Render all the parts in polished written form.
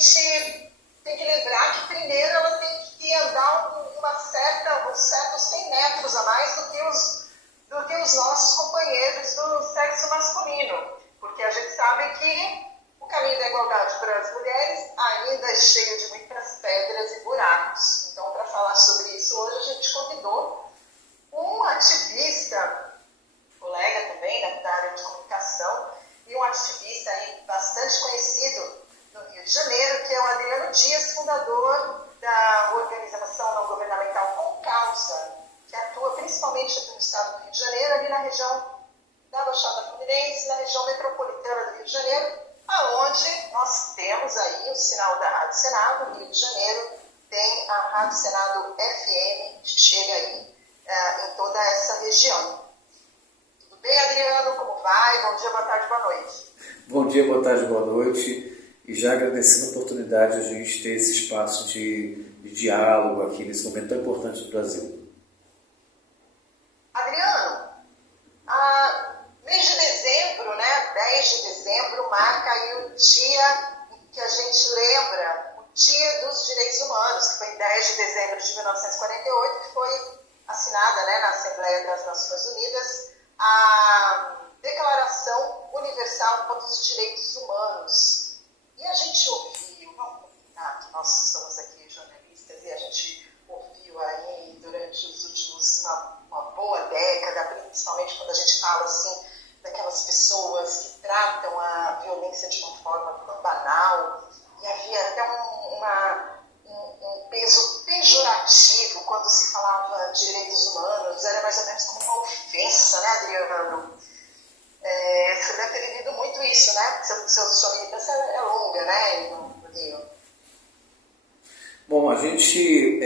gente tem que lembrar que primeiro ela tem que andar uns certos 100 metros a mais do que os nossos companheiros do sexo masculino, porque a gente sabe que o caminho da igualdade para as mulheres ainda é cheio de muitas pedras e buracos. Então, para falar sobre isso, hoje a gente convidou um ativista, colega também da área de comunicação, e um ativista aí bastante conhecido no Rio de Janeiro, que é o Adriano Dias, fundador da organização não governamental Com Causa, que atua principalmente aqui no estado do Rio de Janeiro, ali na região da Baixada Fluminense, na região metropolitana do Rio de Janeiro, aonde nós temos aí o sinal da Rádio Senado, no Rio de Janeiro, tem a Rádio Senado FM, que chega aí em toda essa região. Tudo bem, Adriano? Como vai? Bom dia, boa tarde, boa noite. Bom dia, boa tarde, boa noite. E já agradecendo a oportunidade de a gente ter esse espaço de diálogo aqui nesse momento tão importante do Brasil. Adriano, mês de dezembro, né, 10 de dezembro, marca aí o dia em que a gente lembra o Dia dos Direitos Humanos, que foi em 10 de dezembro de 1948, que foi assinada, né, na Assembleia das Nações Unidas a Declaração Universal contra os Direitos Humanos. E a gente ouviu, vamos combinar que nós somos aqui jornalistas, e a gente ouviu aí durante os últimos, uma boa década, principalmente quando a gente fala assim, daquelas pessoas que tratam a violência de uma forma tão banal, e havia até um peso pejorativo quando se falava de direitos humanos, era mais ou menos como uma ofensa, né, Adriano? Você deve ter vivido muito isso, né? Porque sua militância é longa, né, no Rio. Bom, a gente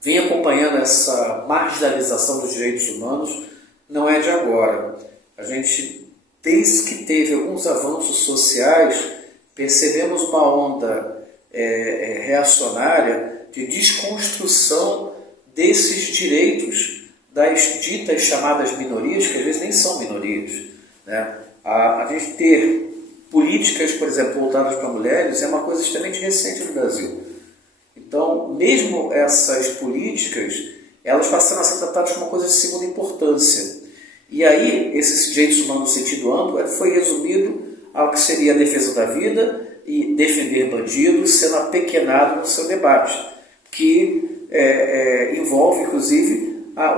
vem acompanhando essa marginalização dos direitos humanos, não é de agora. A gente, desde que teve alguns avanços sociais, percebemos uma onda reacionária de desconstrução desses direitos das ditas chamadas minorias, que às vezes nem são minorias, né? A gente ter políticas, por exemplo, voltadas para mulheres é uma coisa extremamente recente no Brasil. Então, mesmo essas políticas, elas passaram a ser tratadas como uma coisa de segunda importância. E aí, esses direitos humanos no sentido amplo foi resumido ao que seria a defesa da vida e defender bandidos, sendo apequenado no seu debate, que envolve, inclusive,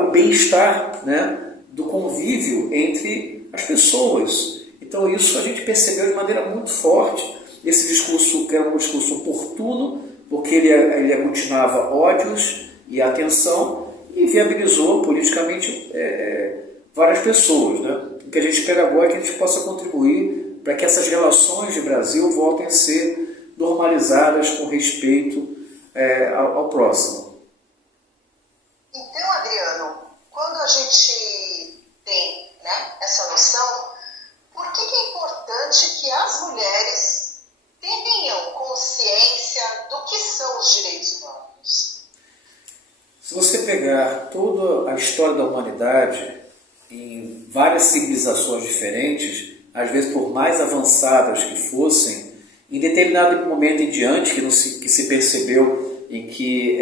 o bem-estar, né, do convívio entre as pessoas. Então isso a gente percebeu de maneira muito forte. Esse discurso, que era um discurso oportuno, porque ele aglutinava ódios e atenção e viabilizou politicamente várias pessoas, né? O que a gente espera agora é que a gente possa contribuir para que essas relações de Brasil voltem a ser normalizadas com respeito ao próximo. Então, Adriano, quando a gente tem, né, essa noção, por que é importante que as mulheres tenham consciência do que são os direitos humanos? Se você pegar toda a história da humanidade, em várias civilizações diferentes, às vezes por mais avançadas que fossem, em determinado momento em diante que se percebeu em que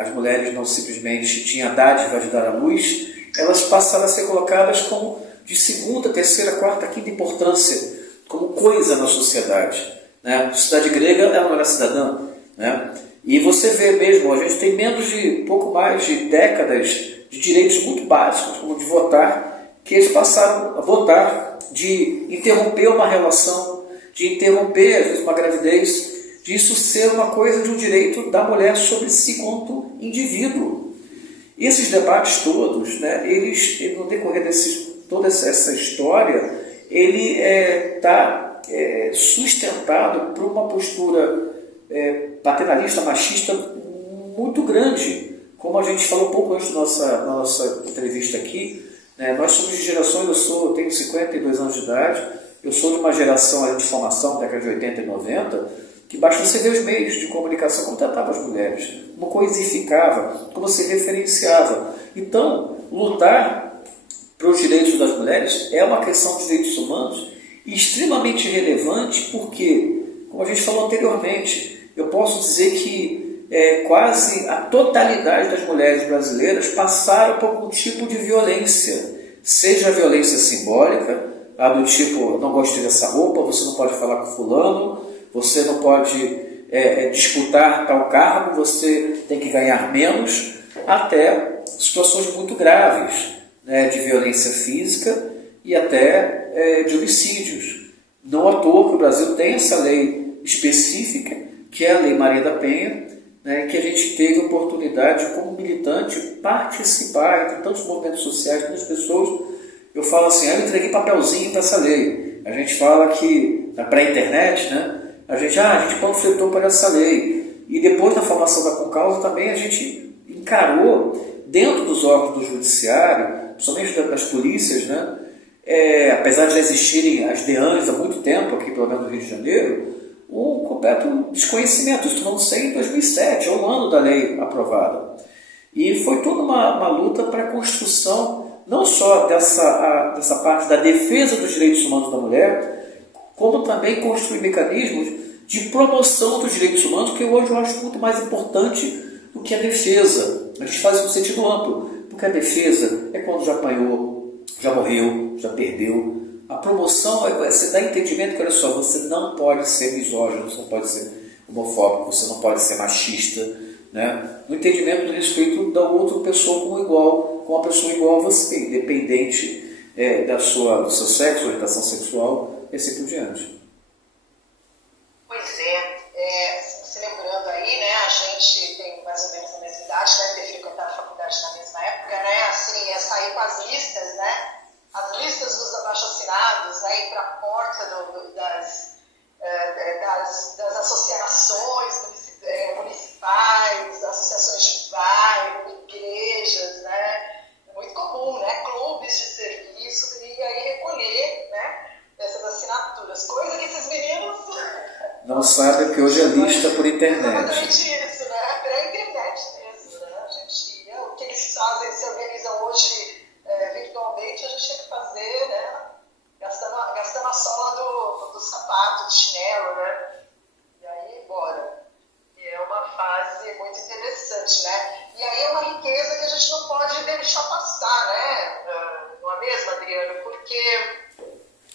as mulheres não simplesmente tinham a dádiva de dar à luz, elas passaram a ser colocadas como de segunda, terceira, quarta, quinta importância, como coisa na sociedade, né? A sociedade grega ela não era cidadã, né? E você vê mesmo, a gente tem pouco mais de décadas de direitos muito básicos, como de votar, que eles passaram a votar, de interromper uma relação, de interromper, às vezes, uma gravidez, disso ser uma coisa de um direito da mulher sobre si quanto indivíduo. E esses debates todos, né, eles no decorrer toda essa história, ele está sustentado por uma postura paternalista, machista muito grande. Como a gente falou um pouco antes da nossa entrevista aqui, né, nós somos de gerações, eu tenho 52 anos de idade, eu sou de uma geração de formação, década de 80 e 90, que basta você ver os meios de comunicação como tratava as mulheres, como coisificava, como se referenciava. Então, lutar pelos direitos das mulheres é uma questão de direitos humanos extremamente relevante, porque como a gente falou anteriormente, eu posso dizer que quase a totalidade das mulheres brasileiras passaram por algum tipo de violência, seja a violência simbólica, a do tipo, não gostei dessa roupa, você não pode falar com fulano, você não pode disputar tal cargo, você tem que ganhar menos, até situações muito graves, né, de violência física e até de homicídios. Não à toa que o Brasil tem essa lei específica, que é a Lei Maria da Penha, né, que a gente teve a oportunidade, como militante, participar entre tantos movimentos sociais, tantas pessoas. Eu falo assim, eu entreguei papelzinho para essa lei. A gente fala que, na pré-internet, né, a gente panfletou para essa lei. E depois da formação da Concausa também a gente encarou, dentro dos órgãos do judiciário, principalmente das polícias, né, apesar de já existirem as DEANs há muito tempo, aqui pelo menos no Rio de Janeiro, um completo desconhecimento. Isso não sei em 2007, é um ano da lei aprovada. E foi toda uma luta para a construção, não só dessa parte da defesa dos direitos humanos da mulher, como também construir mecanismos de promoção dos direitos humanos, que hoje eu acho muito mais importante do que a defesa. A gente faz isso no sentido amplo, porque a defesa é quando já apanhou, já morreu, já perdeu. A promoção é você dar entendimento que, olha só, você não pode ser misógino, você não pode ser homofóbico, você não pode ser machista, né? No entendimento do respeito da outra pessoa com uma pessoa igual a você, independente do seu sexo, orientação sexual e assim por diante. Pois é, se lembrando aí, né, a gente tem mais ou menos a mesma idade, deve ter frequentado a faculdade na mesma época, né, assim, sair com as listas, né, as listas dos abaixo-assinados, né, ir para a porta das associações municipais, associações de bairro, igrejas, né, é muito comum, né, clubes de serviço, e aí recolher, né, essas assinaturas, coisa que esses meninos não sabem que hoje é lista por internet. Exatamente isso, né, pela internet mesmo, né, a gente ia, o que eles fazem, se organizam hoje virtualmente, a gente tinha que fazer, né, gastando a sola do sapato, do chinelo, né, e aí bora. É uma fase muito interessante, né? E aí é uma riqueza que a gente não pode deixar passar, né? Não é mesmo, Adriano? Porque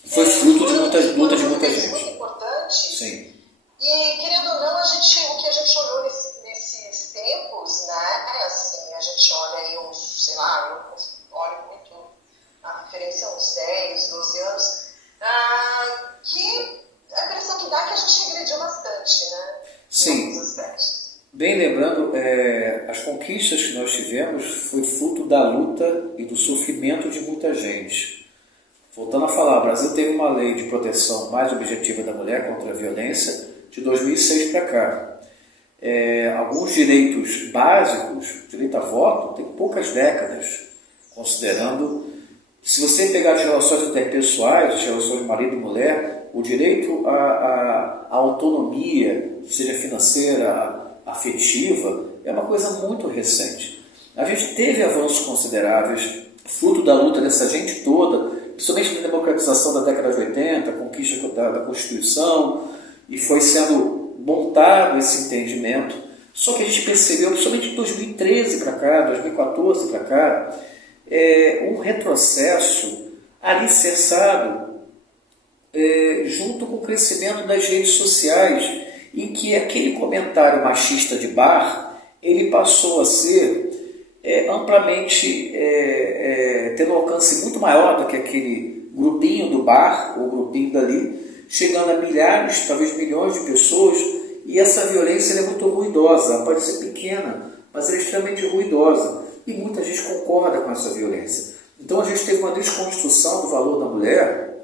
foi fruto de muita gente. Muito importante. Sim. E, querendo ou não, o que a gente olhou nesses tempos, né? Assim, a gente olha aí olho muito a referência a uns 10, 12 anos, que a impressão que dá é que a gente regrediu bastante, né? Sim. Bem lembrando, as conquistas que nós tivemos foi fruto da luta e do sofrimento de muita gente. Voltando a falar, o Brasil teve uma lei de proteção mais objetiva da mulher contra a violência de 2006 para cá. Alguns direitos básicos, direito a voto, tem poucas décadas, considerando, se você pegar as relações interpessoais, as relações marido e mulher, o direito à autonomia, seja financeira, afetiva, é uma coisa muito recente. A gente teve avanços consideráveis, fruto da luta dessa gente toda, principalmente na democratização da década de 80, a conquista da Constituição, e foi sendo montado esse entendimento. Só que a gente percebeu, principalmente de 2013 para cá, 2014 para cá, um retrocesso alicerçado junto com o crescimento das redes sociais, em que aquele comentário machista de bar, ele passou a ser amplamente, tendo um alcance muito maior do que aquele grupinho do bar, ou grupinho dali, chegando a milhares, talvez milhões de pessoas, e essa violência é muito ruidosa, ela pode ser pequena, mas ela é extremamente ruidosa, e muita gente concorda com essa violência. Então a gente teve uma desconstrução do valor da mulher,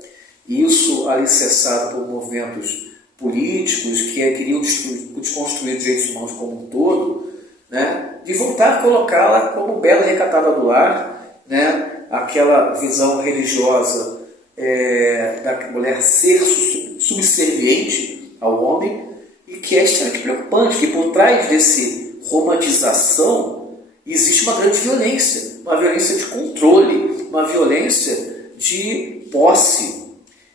e isso alicerçado por movimentos políticos que queriam desconstruir os direitos humanos como um todo, né, de voltar a colocá-la como bela recatada do lar, né, aquela visão religiosa da mulher ser subserviente ao homem, e que é extremamente preocupante, que por trás desse romantização existe uma grande violência, uma violência de controle, uma violência de posse.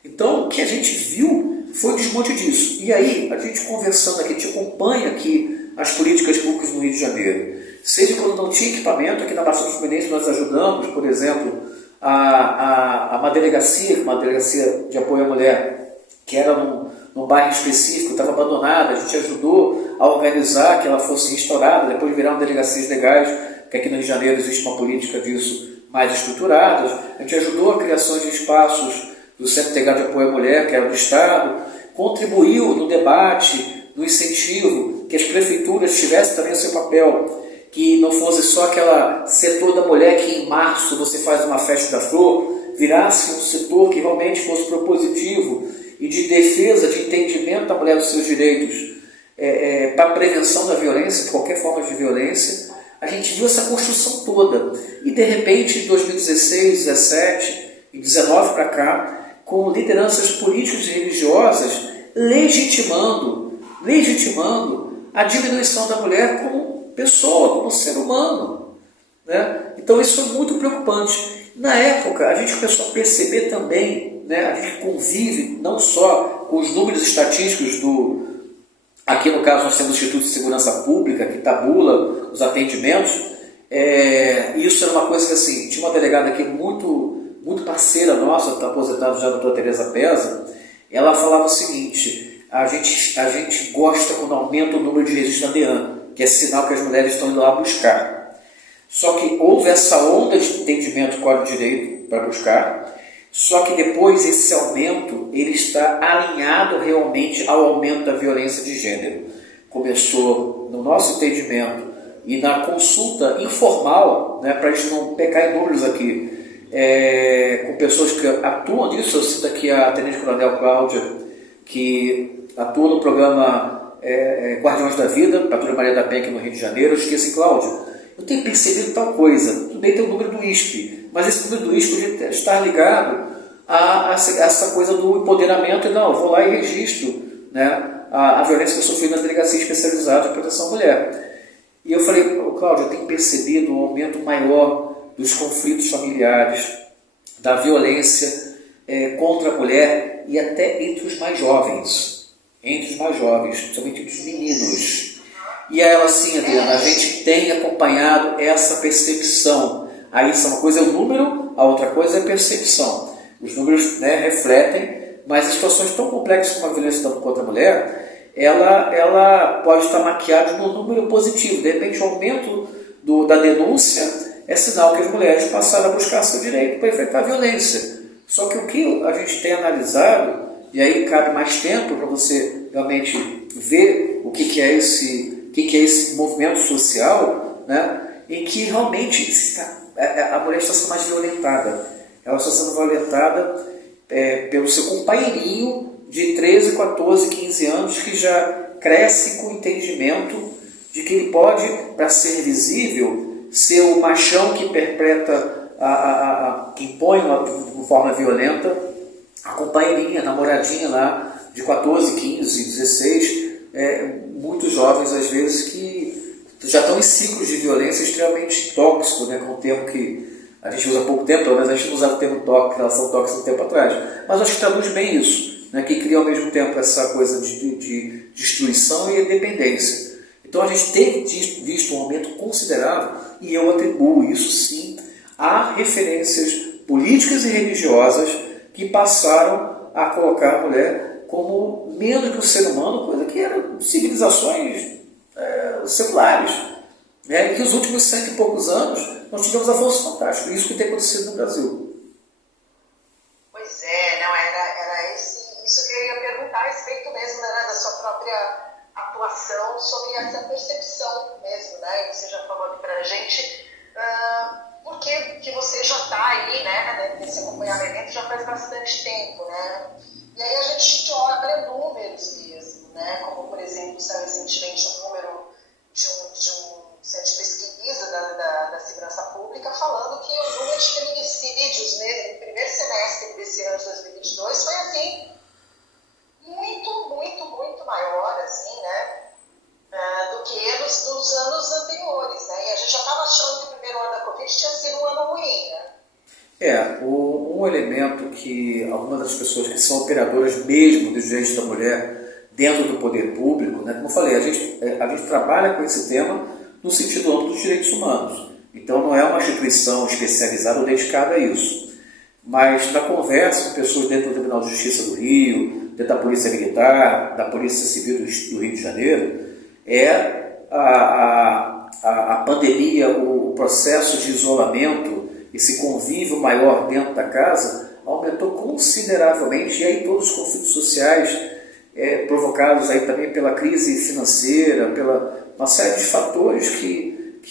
Então, o que a gente viu foi o desmonte disso. E aí, a gente conversando aqui, a gente acompanha aqui as políticas públicas no Rio de Janeiro. Seja quando não tinha equipamento, aqui na Baixada Fluminense nós ajudamos, por exemplo, uma delegacia de apoio à mulher, que era num bairro específico, estava abandonada, a gente ajudou a organizar que ela fosse restaurada, depois virar uma delegacias legais, que aqui no Rio de Janeiro existe uma política disso mais estruturada. A gente ajudou a criação de espaços do Centro Integrado de Apoio à Mulher, que era do Estado, contribuiu no debate, no incentivo, que as prefeituras tivessem também o seu papel, que não fosse só aquela setor da mulher que em março você faz uma festa da flor, virasse um setor que realmente fosse propositivo e de defesa, de entendimento da mulher dos seus direitos, para a prevenção da violência, de qualquer forma de violência. A gente viu essa construção toda. E de repente, em 2016, 2017 e 2019 para cá, com lideranças políticas e religiosas legitimando a diminuição da mulher como pessoa, como ser humano, né? Então isso foi muito preocupante. Na época, a gente começou a perceber também, né, a gente convive não só com os números estatísticos aqui no caso nós temos o Instituto de Segurança Pública, que tabula os atendimentos, isso era uma coisa que assim, tinha uma delegada aqui muito parceira nossa, está aposentada já, a doutora Tereza Pesa, ela falava o seguinte: a gente gosta quando aumenta o número de registros da DEAN, que é sinal que as mulheres estão indo lá buscar. Só que houve essa onda de entendimento do Código de Direito para buscar, só que depois esse aumento ele está alinhado realmente ao aumento da violência de gênero. Começou no nosso entendimento e na consulta informal, né, para a gente não pecar em números aqui, com pessoas que atuam nisso. Eu cito aqui a Tenente Coronel Cláudia, que atua no programa Guardiões da Vida, Patrulha Maria da Penha aqui no Rio de Janeiro. Eu esqueci, Cláudia, eu tenho percebido tal coisa, tudo bem, tem o número do ISP, mas esse número do ISP podia estar ligado a essa coisa do empoderamento, e não, eu vou lá e registro, né, a violência que eu sofri na delegacia especializada de proteção à mulher. E eu falei: Cláudia, eu tenho percebido um aumento maior dos conflitos familiares, da violência contra a mulher e até entre os mais jovens, principalmente entre os meninos. E ela assim, Adriana, a gente tem acompanhado essa percepção. Aí isso é uma coisa, é o número, a outra coisa é a percepção. Os números, né, refletem, mas em situações tão complexas como a violência contra a mulher, ela pode estar maquiada no número positivo. De repente, o aumento da denúncia é sinal que as mulheres passaram a buscar seu direito para enfrentar a violência. Só que o que a gente tem analisado, e aí cabe mais tempo para você realmente ver o que é esse movimento social, né, em que realmente a mulher está sendo mais violentada. Ela está sendo violentada pelo seu companheirinho de 13, 14, 15 anos, que já cresce com o entendimento de que ele pode, para ser visível, ser o machão que perpetra, que impõe de forma violenta a companheirinha, a namoradinha lá de 14, 15, 16, muitos jovens às vezes que já estão em ciclos de violência extremamente tóxicos, né, com um termo que a gente usa há pouco tempo, mas a gente não usava o termo relação tóxica um tempo atrás, mas acho que traduz bem isso, né, que cria ao mesmo tempo essa coisa de destruição e dependência. Então a gente tem visto um aumento considerável, e eu atribuo isso sim a referências políticas e religiosas que passaram a colocar a mulher como menos que um ser humano, coisa que eram civilizações seculares. E que os últimos 100 e poucos anos nós tivemos avanços fantásticos. Isso que tem acontecido no Brasil. Pois é, não, era isso que eu ia perguntar a respeito mesmo, né, da sua própria atuação sobre essa percepção mesmo, né? E você já falou aqui pra gente, porque que você já está aí, né, nesse acompanhamento já faz bastante tempo, né? E aí a gente olha números mesmo, né? Como, por exemplo, saiu recentemente um número de um centro de pesquisa da segurança pública falando que o número de feminicídios mesmo no primeiro semestre desse ano de 2022 foi assim muito maior, assim, né, do que nos anos anteriores, né? E a gente já estava achando que o primeiro ano da Covid tinha sido um ano ruim, né? Um algum elemento que algumas das pessoas que são operadoras mesmo dos direitos da mulher dentro do poder público, né? Como eu falei, a gente trabalha com esse tema no sentido amplo dos direitos humanos. Então não é uma instituição especializada ou dedicada a isso. Mas na conversa com pessoas dentro do Tribunal de Justiça do Rio, dentro da Polícia Militar, da Polícia Civil do Rio de Janeiro, a pandemia, o processo de isolamento, esse convívio maior dentro da casa, aumentou consideravelmente, e aí todos os conflitos sociais provocados aí também pela crise financeira, pela uma série de fatores que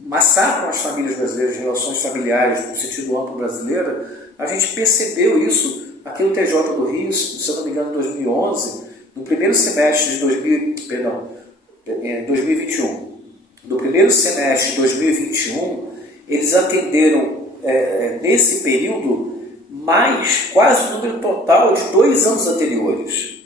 massacram as famílias brasileiras, relações familiares no sentido amplo brasileiro. A gente percebeu isso aqui no TJ do Rio, se eu não me engano, em 2011, no primeiro semestre de 2021. No primeiro semestre de 2021, eles atenderam, nesse período, mais quase o número total de 2 anos anteriores.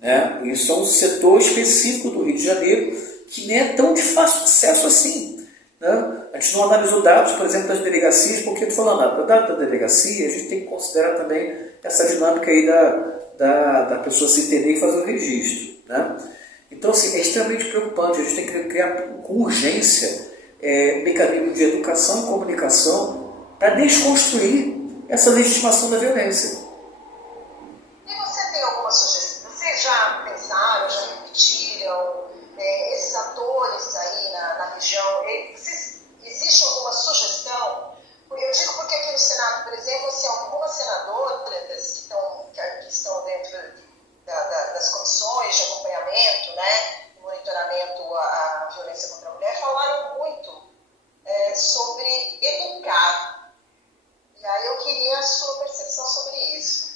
Né? Isso é um setor específico do Rio de Janeiro que nem é tão de fácil acesso assim. Né? A gente não analisou dados, por exemplo, das delegacias, porque eu estou falando, da delegacia, a gente tem que considerar também essa dinâmica aí da pessoa se entender e fazer o registro. Né? Então, assim, é extremamente preocupante. A gente tem que criar com urgência mecanismos de educação e comunicação para desconstruir essa legitimação da violência. E você tem alguma sugestão? Vocês já pensaram, já repetiram esses atores aí na região? Existe alguma sugestão? Eu digo porque aqui no Senado, por exemplo, assim, algumas senadoras que estão dentro das comissões de acompanhamento, né, monitoramento à violência contra a mulher, falaram muito sobre educar. E aí eu queria a sua percepção sobre isso.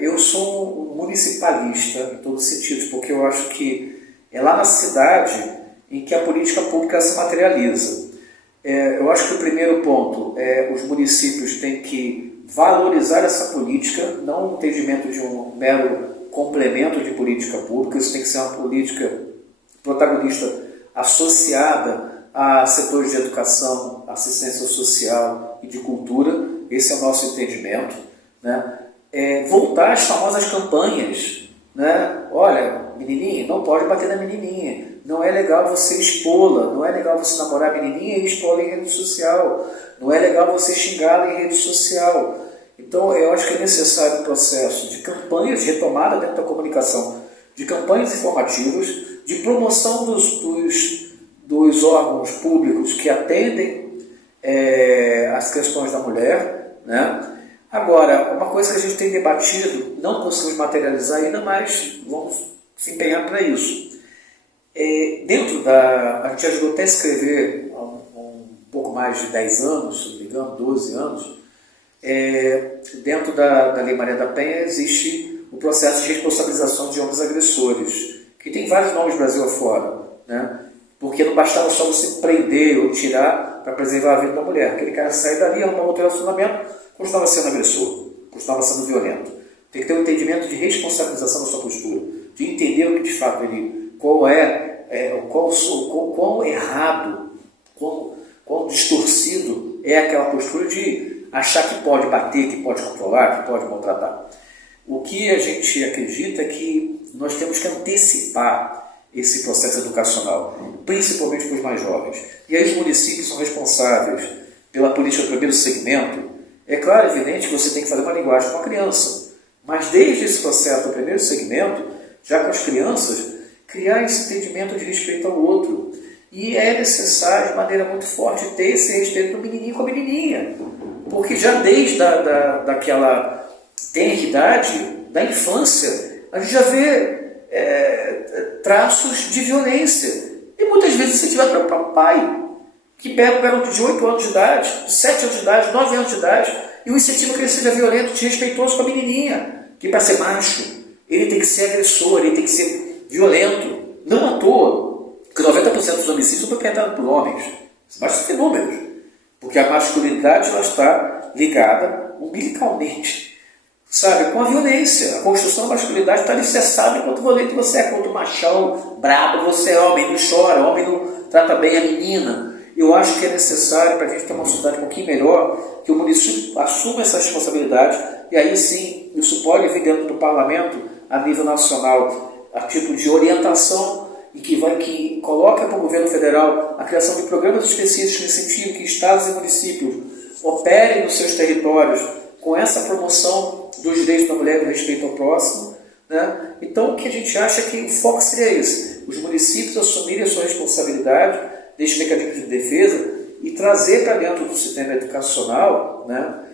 Eu sou um municipalista em todos os sentidos, porque eu acho que é lá na cidade em que a política pública se materializa. Eu acho que o primeiro ponto é os municípios têm que valorizar essa política, não o entendimento de um mero complemento de política pública. Isso tem que ser uma política protagonista associada a setores de educação, assistência social e de cultura. Esse é o nosso entendimento. Né? Voltar às famosas campanhas. Né? Olha, menininha, não pode bater na menininha. Não é legal você expô-la. Não é legal você namorar a menininha e expô-la em rede social. Não é legal você xingá-la em rede social. Então, eu acho que é necessário um processo de campanhas de retomada dentro da comunicação, de campanhas informativas, de promoção dos órgãos públicos que atendem as questões da mulher. Né? Agora, uma coisa que a gente tem debatido, não conseguimos materializar ainda, mas vamos se empenhar para isso. A gente ajudou até a escrever há um pouco mais de 10 anos, se não me engano, 12 anos, dentro da Lei Maria da Penha existe o processo de responsabilização de homens agressores, que tem vários nomes Brasil afora, né? Porque não bastava só você prender ou tirar para preservar a vida da mulher. Aquele cara sair dali, arrumar outro relacionamento, continuava sendo agressor, continuava sendo violento. Tem que ter um entendimento de responsabilização da sua postura, de entender o que de fato quão errado, quão distorcido é aquela postura de achar que pode bater, que pode controlar, que pode maltratar. O que a gente acredita é que nós temos que antecipar esse processo educacional, principalmente para os mais jovens. E aí os municípios são responsáveis pela política do primeiro segmento. É claro, evidente que você tem que fazer uma linguagem com a criança, mas desde esse processo do primeiro segmento, já com as crianças, criar esse entendimento de respeito ao outro. E é necessário, de maneira muito forte, ter esse respeito do menininho com a menininha. Porque já desde daquela tenridade, da infância, a gente já vê traços de violência. E muitas vezes você vai para o pai, que pega um garoto de 8 anos de idade, de 7 anos de idade, 9 anos de idade, e o incentiva que ele seja violento, desrespeitoso com a menininha. Que para ser macho, ele tem que ser agressor, ele tem que ser violento. Não à toa, que 90% dos homicídios são perpetrados por homens. Basta ter números. Porque a masculinidade ela está ligada umbilicalmente, sabe, com a violência. A construção da masculinidade está alicerçada enquanto violento você é, quanto machão, brabo você é, homem não chora, homem não trata bem a menina. eu acho que é necessário, para a gente ter uma sociedade um pouquinho melhor, que o município assuma essa responsabilidade, e aí sim, isso pode vir dentro do parlamento, a nível nacional, a título de orientação, e que coloca para o governo federal a criação de programas específicos que incentivam que estados e municípios operem nos seus territórios com essa promoção dos direitos da mulher e do respeito ao próximo, né? Então, o que a gente acha é que o foco seria esse: os municípios assumirem a sua responsabilidade deste mecanismo de defesa e trazer para dentro do sistema educacional, né,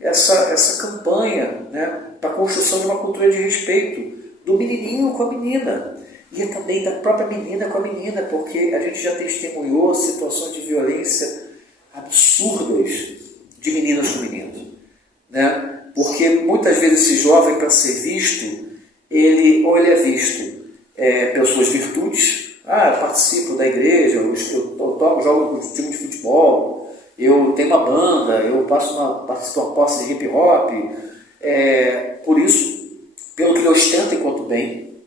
essa campanha, né, para a construção de uma cultura de respeito do menininho com a menina e também da própria menina com a menina, porque a gente já testemunhou situações de violência absurdas de meninas com meninos, né? Porque muitas vezes esse jovem, para ser visto, ele é visto pelas suas virtudes. Eu participo da igreja, eu jogo um time de futebol, eu tenho uma banda, eu participo de uma posse de hip hop, por isso, pelo que ele ostenta enquanto bem,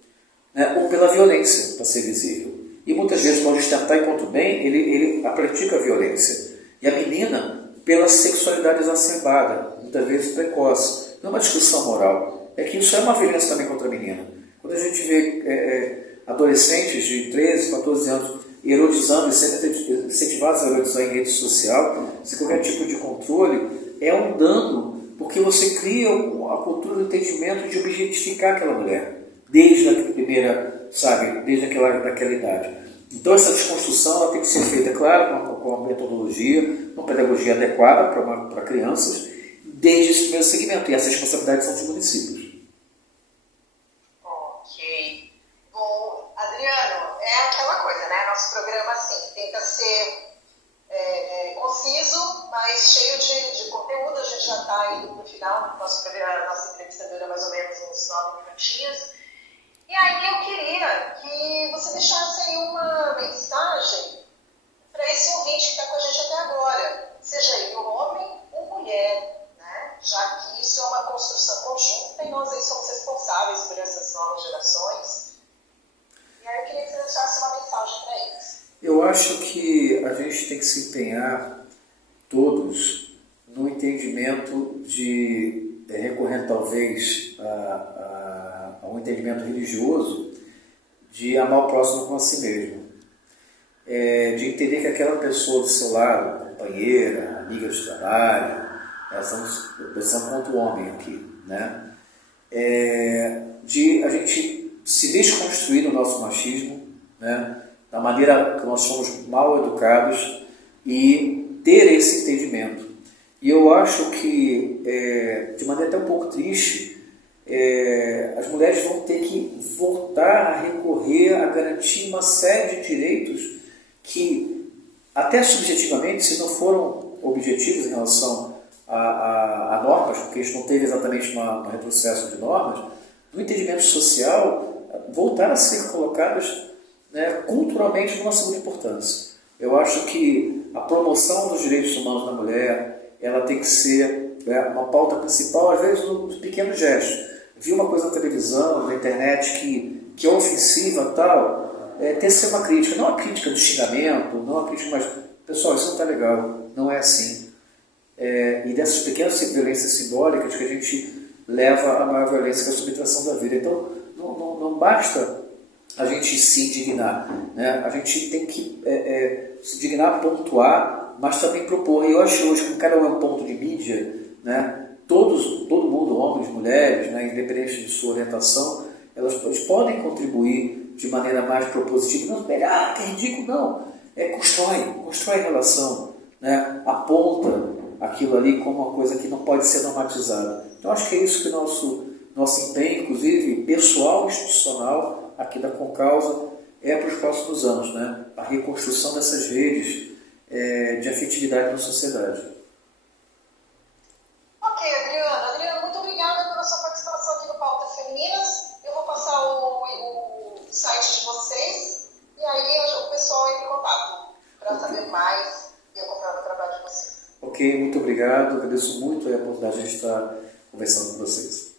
né, ou pela violência, para ser visível. E muitas vezes, para ostentar enquanto bem, ele pratica a violência. E a menina, pela sexualidade exacerbada, muitas vezes precoce. Não é uma discussão moral, é que isso é uma violência também contra a menina. Quando a gente vê adolescentes de 13, 14 anos erotizando e sendo incentivados a erotizar em rede social, sem qualquer tipo de controle, é um dano, porque você cria a cultura do entendimento de objetificar aquela mulher, desde a primeira, desde daquela idade. Então essa desconstrução ela tem que ser feita, claro, com uma metodologia, uma pedagogia adequada para crianças, desde esse primeiro segmento, e essas responsabilidades são dos municípios. Ok. Bom, Adriano, é aquela coisa, né? Nosso programa, assim, tenta ser conciso, mas cheio de conteúdo. A gente já está indo para o final, nossa entrevista dura mais ou menos uns 9 minutinhos. E aí eu queria que você deixasse aí uma mensagem para esse ouvinte que está com a gente até agora, seja ele homem ou mulher, né? Já que isso é uma construção conjunta e nós aí somos responsáveis por essas novas gerações. E aí eu queria que você deixasse uma mensagem para eles. Eu acho que a gente tem que se empenhar, todos, no entendimento de, recorrendo talvez a um entendimento religioso, de amar o próximo como a si mesmo. De entender que aquela pessoa do seu lado, companheira, amiga de trabalho, estamos pensando quanto homem aqui, né? De a gente se desconstruir do nosso machismo, né? Da maneira que nós somos mal educados e ter esse entendimento. E eu acho que, de maneira até um pouco triste, as mulheres vão ter que voltar a recorrer a garantir uma série de direitos que, até subjetivamente, se não foram objetivos em relação a normas, porque a gente não teve exatamente um retrocesso de normas, no entendimento social, voltar a ser colocadas, né, culturalmente de uma segunda importância. Eu acho que a promoção dos direitos humanos da mulher, ela tem que ser uma pauta principal, às vezes, nos pequenos gestos. Vi uma coisa na televisão, na internet, que é ofensiva e tal, tem que ser uma crítica, não uma crítica do xingamento, não uma crítica, mas, pessoal, isso não está legal, não é assim. E dessas pequenas violências simbólicas que a gente leva à maior violência, que é a subtração da vida. Então, não basta a gente se indignar, né? A gente tem que se indignar, pontuar, mas também propor. E eu acho hoje que cada um é um ponto de mídia, né? Todo mundo, homens, mulheres, né, independente de sua orientação, eles podem contribuir de maneira mais propositiva. Não, que é ridículo, não. Constrói relação, né? Aponta aquilo ali como uma coisa que não pode ser normatizada. Então acho que é isso que nosso empenho, inclusive pessoal e institucional, aqui da Concausa, para os próximos anos, né? A reconstrução dessas redes de afetividade na sociedade. Ok, Adriano, muito obrigada pela sua participação aqui no Pautas Femininas. Eu vou passar o site de vocês e aí o pessoal entra em contato para saber mais e acompanhar o trabalho de vocês. Ok, muito obrigado. Agradeço muito a oportunidade de estar conversando com vocês.